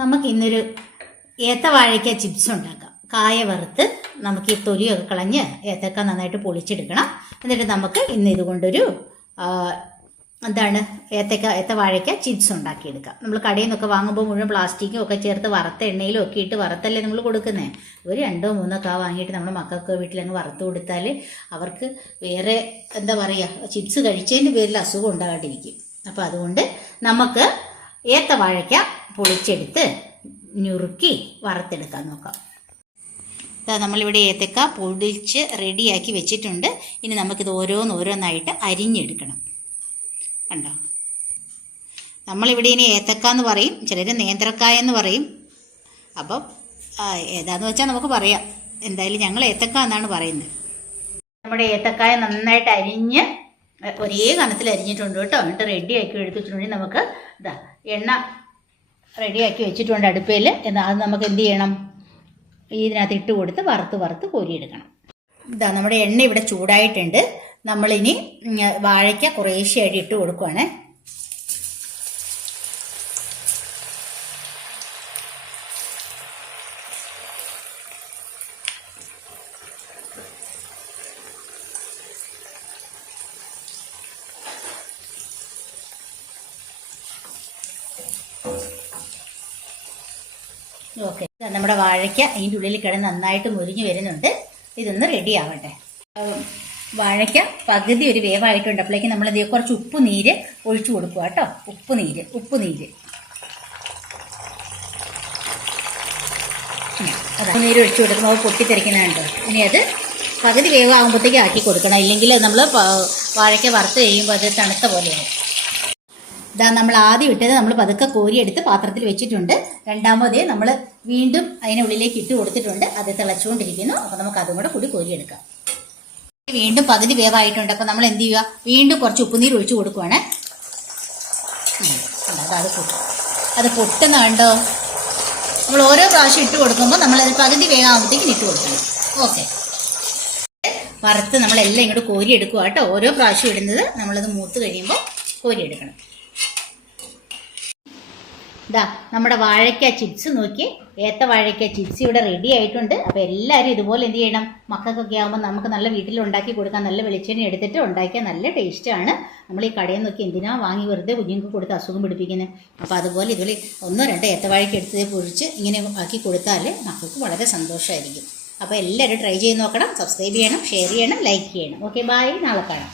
നമുക്ക് ഇന്നൊരു ഏത്തവാഴയ്ക്ക ചിപ്സ് ഉണ്ടാക്കാം. കായ വറുത്ത് നമുക്ക് ഈ തൊലിയൊക്കെ കളഞ്ഞ് ഏത്തക്ക നന്നായിട്ട് പൊളിച്ചെടുക്കണം. എന്നിട്ട് നമുക്ക് ഇന്ന് ഇതുകൊണ്ടൊരു ഏത്തവാഴയ്ക്ക ചിപ്സ് ഉണ്ടാക്കിയെടുക്കാം. നമ്മൾ കടയിൽ നിന്നൊക്കെ വാങ്ങുമ്പോൾ മുഴുവൻ പ്ലാസ്റ്റിക്കും ഒക്കെ ചേർത്ത് വറുത്ത എണ്ണയിലും ഒക്കെ ഇട്ട് വറുത്തല്ലേ നമ്മൾ കൊടുക്കുന്നത്. ഒരു 2-3 കാ വാങ്ങിയിട്ട് നമ്മൾ മക്കൾക്ക് വീട്ടിലങ്ങ് വറുത്ത് കൊടുത്താൽ അവർക്ക് വേറെ ചിപ്സ് കഴിച്ചതിൻ്റെ പേരിൽ അസുഖം ഉണ്ടാകാണ്ടിരിക്കും. അപ്പോൾ അതുകൊണ്ട് നമുക്ക് ഏത്തവാഴയ്ക്ക പൊളിച്ചെടുത്ത് ഞുറുക്കി വറുത്തെടുക്കാൻ നോക്കാം. നമ്മളിവിടെ ഏത്തക്ക പൊടിച്ച് റെഡിയാക്കി വെച്ചിട്ടുണ്ട്. ഇനി നമുക്കിത് ഓരോന്നായിട്ട് അരിഞ്ഞെടുക്കണം. കണ്ടോ, നമ്മളിവിടെ ഇനി ഏത്തക്ക എന്ന് പറയും, ചിലർ നേന്ത്രക്കായ എന്ന് പറയും. അപ്പം ഏതാന്ന് വെച്ചാൽ നമുക്ക് പറയാം. എന്തായാലും ഞങ്ങൾ ഏത്തക്ക എന്നാണ് പറയുന്നത്. നമ്മുടെ ഏത്തക്കായ നന്നായിട്ട് അരിഞ്ഞ് ഒരേ കനത്തിൽ അരിഞ്ഞിട്ടുണ്ട് കേട്ടോ. എന്നിട്ട് റെഡിയാക്കി എടുത്തിട്ടുണ്ടെങ്കിൽ നമുക്ക് എണ്ണ റെഡിയാക്കി വെച്ചിട്ടുണ്ട് അടുപ്പയിൽ. അത് നമുക്ക് എന്ത് ചെയ്യണം, ഇതിനകത്ത് ഇട്ട് കൊടുത്ത് വറുത്ത് കോരിയെടുക്കണം. നമ്മുടെ എണ്ണ ഇവിടെ ചൂടായിട്ടുണ്ട്. നമ്മളിനി വാഴയ്ക്ക കുറേശ്ശെയായിട്ട് ഇട്ട് കൊടുക്കുവാണ്. ഓക്കെ, നമ്മുടെ വാഴയ്ക്ക അതിൻ്റെ ഉള്ളിൽ കിടന്ന് നന്നായിട്ട് മുരിഞ്ഞ് വരുന്നുണ്ട്. ഇതൊന്ന് റെഡി ആവട്ടെ. വാഴയ്ക്ക പകുതി ഒരു വേവായിട്ടുണ്ട്. അപ്പോഴേക്കും നമ്മൾ കുറച്ച് ഉപ്പ് നീര് ഒഴിച്ചു കൊടുക്കുക കേട്ടോ. ഉപ്പ് നീര് ഒഴിച്ചു കൊടുക്കുമ്പോൾ പൊട്ടിത്തെറിക്കുന്നുണ്ട്. ഇനി അത് പകുതി വേവാകുമ്പോഴത്തേക്ക് ആക്കി കൊടുക്കണം. ഇല്ലെങ്കിൽ നമ്മൾ വാഴയ്ക്ക വറുത്ത് കഴിയുമ്പോൾ അത് തണുത്ത പോലെയാവും. നമ്മൾ ആദ്യം ഇട്ടത് നമ്മൾ പതുക്കെ കോരിയെടുത്ത് പാത്രത്തിൽ വെച്ചിട്ടുണ്ട്. രണ്ടാമതേ നമ്മൾ വീണ്ടും അതിനുള്ളിലേക്ക് ഇട്ട് കൊടുത്തിട്ടുണ്ട്. അത് തിളച്ചുകൊണ്ടിരിക്കുന്നു. അപ്പോൾ നമുക്ക് അതും കൂടി കോരിയെടുക്കാം. വീണ്ടും പകുതി വേവായിട്ടുണ്ട്. അപ്പോൾ നമ്മൾ എന്ത് ചെയ്യുക, വീണ്ടും കുറച്ച് ഉപ്പുനീര് ഒഴിച്ചു കൊടുക്കുവാണ്. അത് പൊട്ടുന്ന കണ്ടോ. നമ്മൾ ഓരോ പ്രാവശ്യം ഇട്ട് കൊടുക്കുമ്പോൾ നമ്മളത് പകുതി വേഗമാകുമ്പോഴത്തേക്കും ഇട്ട് കൊടുക്കണം. ഓക്കെ, വറുത്ത് നമ്മളെല്ലാം ഇങ്ങോട്ട് കോരിയെടുക്കുക കേട്ടോ. ഓരോ പ്രാവശ്യം ഇടുന്നത് നമ്മളത് മൂത്ത് കഴിയുമ്പോൾ കോരിയെടുക്കണം. നമ്മുടെ വാഴയ്ക്ക ചിപ്സ് നോക്കി, ഏത്തവാഴയ്ക്ക ചിപ്സ് ഇവിടെ റെഡി ആയിട്ടുണ്ട്. അപ്പോൾ എല്ലാവരും ഇതുപോലെ എന്ത് ചെയ്യണം, മക്കൾക്കൊക്കെ ആകുമ്പോൾ നമുക്ക് നല്ല വീട്ടിൽ ഉണ്ടാക്കി കൊടുക്കാം. നല്ല വെളിച്ചെണ്ണ എടുത്തിട്ട് ഉണ്ടാക്കിയാൽ നല്ല ടേസ്റ്റാണ്. നമ്മൾ ഈ കടയിൽ നോക്കി എന്തിനാ വാങ്ങി വെറുതെ കുഞ്ഞുങ്ങൾക്ക് കൊടുത്ത് അസുഖം പിടിപ്പിക്കുന്നത്. അപ്പോൾ അതുപോലെ ഇതിൽ 1-2 ഏത്തവാഴയ്ക്ക എടുത്ത് പൊഴിച്ച് ഇങ്ങനെ ആക്കി കൊടുത്താൽ മക്കൾക്ക് വളരെ സന്തോഷമായിരിക്കും. അപ്പോൾ എല്ലാവരും ട്രൈ ചെയ്ത് നോക്കണം. സബ്സ്ക്രൈബ് ചെയ്യണം, ഷെയർ ചെയ്യണം, ലൈക്ക് ചെയ്യണം. ഓക്കെ, ബൈ, നാളെ കാണാം.